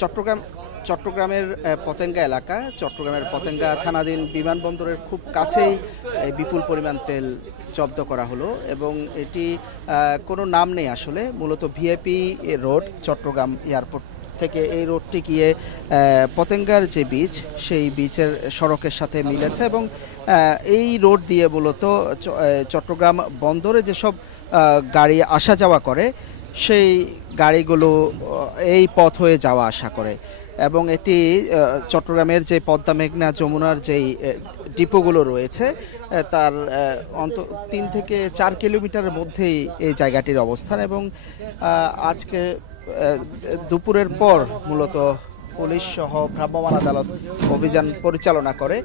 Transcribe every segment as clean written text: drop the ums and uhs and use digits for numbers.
চট্টগ্রাম চট্টগ্রামের পতেঙ্গা এলাকা, চট্টগ্রামের পতেঙ্গা থানাধীন বিমানবন্দরের খুব কাছেই বিপুল পরিমাণ তেল জব্দ করা হলো এবং এটি কোনো নাম নেই আসলে, মূলত ভিআইপি রোড চট্টগ্রাম এয়ারপোর্ট থেকে এই রোডটি গিয়ে পতেঙ্গার যে বিচ সেই বিচের সড়কের সাথে মিলেছে এবং এই রোড দিয়ে মূলত চট্টগ্রাম বন্দরে যেসব গাড়ি আসা যাওয়া করে সেই গাড়িগুলো এই পথ হয়ে যাওয়া আসা করে এবং এটি চট্টগ্রামের যে পদ্মা মেঘনা যমুনার যেই ডিপোগুলো রয়েছে তার 3 থেকে 4 কিলোমিটারের মধ্যেই এই জায়গাটির অবস্থান এবং আজকে দুপুরের পর মূলত পুলিশ সহ ভ্রাম্যমাণ আদালত অভিযান পরিচালনা করে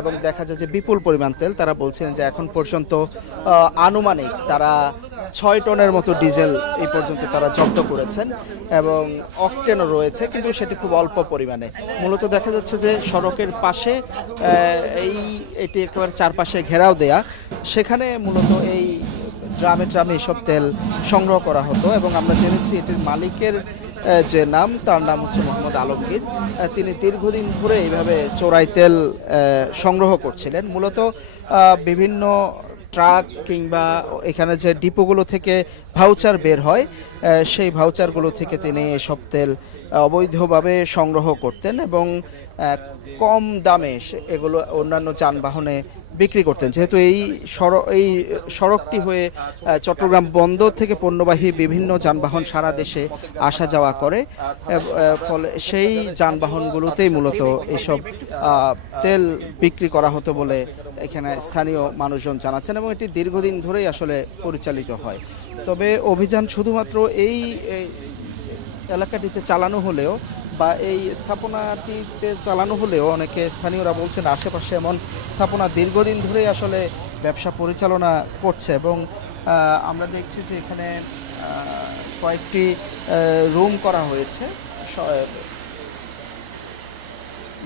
এবং দেখা যায় যে বিপুল পরিমাণ তেল, তারা বলছেন যে এখন পর্যন্ত আনুমানিক তারা 6 টনের মতো ডিজেল এই পর্যন্ত তারা জব্দ করেছেন এবং অকটেনও রয়েছে, কিন্তু সেটি খুব অল্প পরিমাণে। মূলত দেখা যাচ্ছে যে সড়কের পাশে এটি একেবারে চারপাশে ঘেরাও দেয়া, সেখানে মূলত এই ড্রামে ড্রামে এসব তেল সংগ্রহ করা হতো এবং আমরা জেনেছি এটির মালিকের যে নাম, তার নাম হচ্ছে মোহাম্মদ আলমগীর। তিনি দীর্ঘদিন ধরে এইভাবে চোরাই তেল সংগ্রহ করছিলেন। মূলত বিভিন্ন ট্রাক কিংবা এখানে যে ডিপোগুলো থেকে ভাউচার বের হয় সেই ভাউচারগুলো থেকে তিনি এসব তেল অবৈধভাবে সংগ্রহ করতেন এবং কম দামে এগুলো অন্যান্য যানবাহনে বিক্রি করতেন। যেহেতু এই সড়কটি হয়ে চট্টগ্রাম বন্দর থেকে পণ্যবাহী বিভিন্ন যানবাহন সারা দেশে আসা যাওয়া করে, ফলে সেই যানবাহনগুলোতেই মূলত এসব তেল বিক্রি করা হতো বলে এখানে স্থানীয় মানুষজন জানাচ্ছেন এবং এটি দীর্ঘদিন ধরেই আসলে পরিচালিত হয়। তবে অভিযান শুধুমাত্র এই এলাকাটিতে চালানো হলেও বা এই স্থাপনাটিতে চালানো হলেও অনেকে স্থানীয়রা বলছেন আশেপাশে এমন স্থাপনা দীর্ঘদিন ধরেই আসলে ব্যবসা পরিচালনা করছে এবং আমরা দেখছি যে এখানে কয়েকটি রুম করা হয়েছে,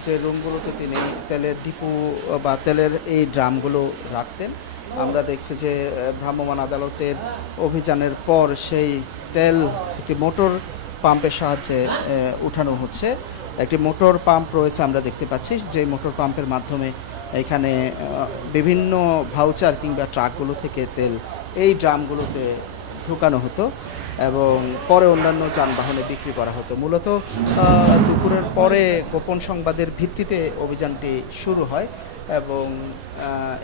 যে রুমগুলোতে তিনি তেলের ডিপো বা তেলের এই ড্রামগুলো রাখতেন। আমরা দেখছি যে ভ্রাম্যমাণ আদালতের অভিযানের পর সেই তেল একটি মোটর পাম্পের সাহায্যে উঠানো হচ্ছে। একটি মোটর পাম্প রয়েছে আমরা দেখতে পাচ্ছি, যে মোটর পাম্পের মাধ্যমে এখানে বিভিন্ন ভাউচার কিংবা ট্রাকগুলো থেকে তেল এই ড্রামগুলোতে ঢুকানো হতো এবং পরে অন্যান্য যানবাহনে বিক্রি করা হতো। মূলত দুপুরের পরে গোপন সংবাদের ভিত্তিতে অভিযানটি শুরু হয় এবং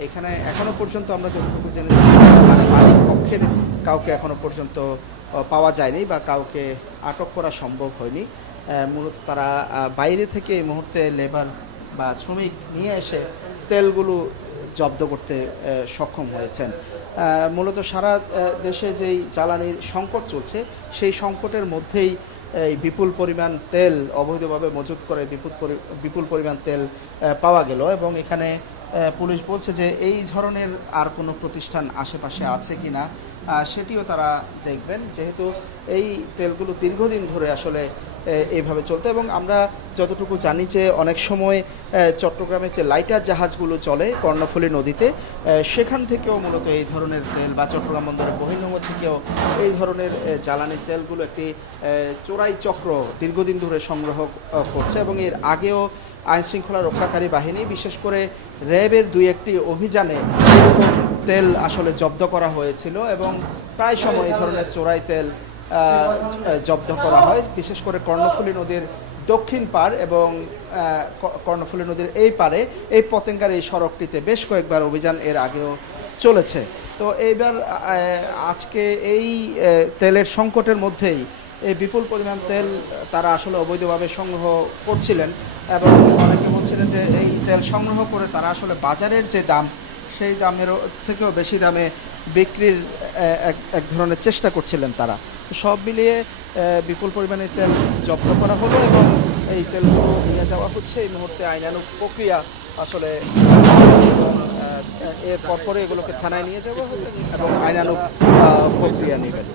এখানে এখনো পর্যন্ত আমরা যতটুকু জেনেছি মানে মালিক পক্ষের কাউকে এখনো পর্যন্ত পাওয়া যায়নি বা কাউকে আটক করা সম্ভব হয়নি। মূলত তারা বাইরে থেকে এই মুহূর্তে লেবার বা শ্রমিক নিয়ে এসে তেলগুলো জব্দ করতে সক্ষম হয়েছেন। মূলত সারা দেশে যেই জ্বালানির সংকট চলছে সেই সংকটের মধ্যেই এই বিপুল পরিমাণ তেল অবৈধভাবে মজুত করে বিপুল পরিমাণ তেল পাওয়া গেল এবং এখানে পুলিশ বলছে যে এই ধরনের আর কোনো প্রতিষ্ঠান আশেপাশে আছে কি না সেটিও তারা দেখবেন, যেহেতু এই তেলগুলো দীর্ঘদিন ধরে আসলে এইভাবে চলতো এবং আমরা যতটুকু জানি যে অনেক সময় চট্টগ্রামে যে লাইটার জাহাজগুলো চলে কর্ণফুলী নদীতে সেখান থেকেও মূলত এই ধরনের তেল বা চট্টগ্রাম বন্দরের বহির্নোঙর থেকেও এই ধরনের জ্বালানির তেলগুলো একটি চোরাই চক্র দীর্ঘদিন ধরে সংগ্রহ করছে এবং এর আগেও আইনশৃঙ্খলা রক্ষাকারী বাহিনী বিশেষ করে র্যাবের 2-1টি অভিযানে তেল আসলে জব্দ করা হয়েছিল এবং প্রায় সময় এই ধরনের চোরাই তেল জব্দ করা হয়, বিশেষ করে কর্ণফুলী নদীর দক্ষিণ পাড় এবং কর্ণফুলী নদীর এই পারে এই পতেঙ্গার এই সড়কটিতে বেশ কয়েকবার অভিযান এর আগেও চলেছে। তো এইবার আজকে এই তেলের সংকটের মধ্যেই এই বিপুল পরিমাণ তেল তারা আসলে অবৈধভাবে সংগ্রহ করছিলেন এবং অনেকে বলছিলেন যে এই তেল সংগ্রহ করে তারা আসলে বাজারের যে দাম সেই দামেরও থেকেও বেশি দামে বিক্রির এক ধরনের চেষ্টা করছিলেন তারা। সব মিলিয়ে বিপুল পরিমাণে তেল জব্দ করা হলো এবং এই তেলগুলো নিয়ে যাওয়া হচ্ছে এই মুহূর্তে আইনানুগ প্রক্রিয়া আসলে এবং এর পরপরে এগুলোকে থানায় নিয়ে যাওয়া হবে এবং আইনানুগ প্রক্রিয়া নেবেন।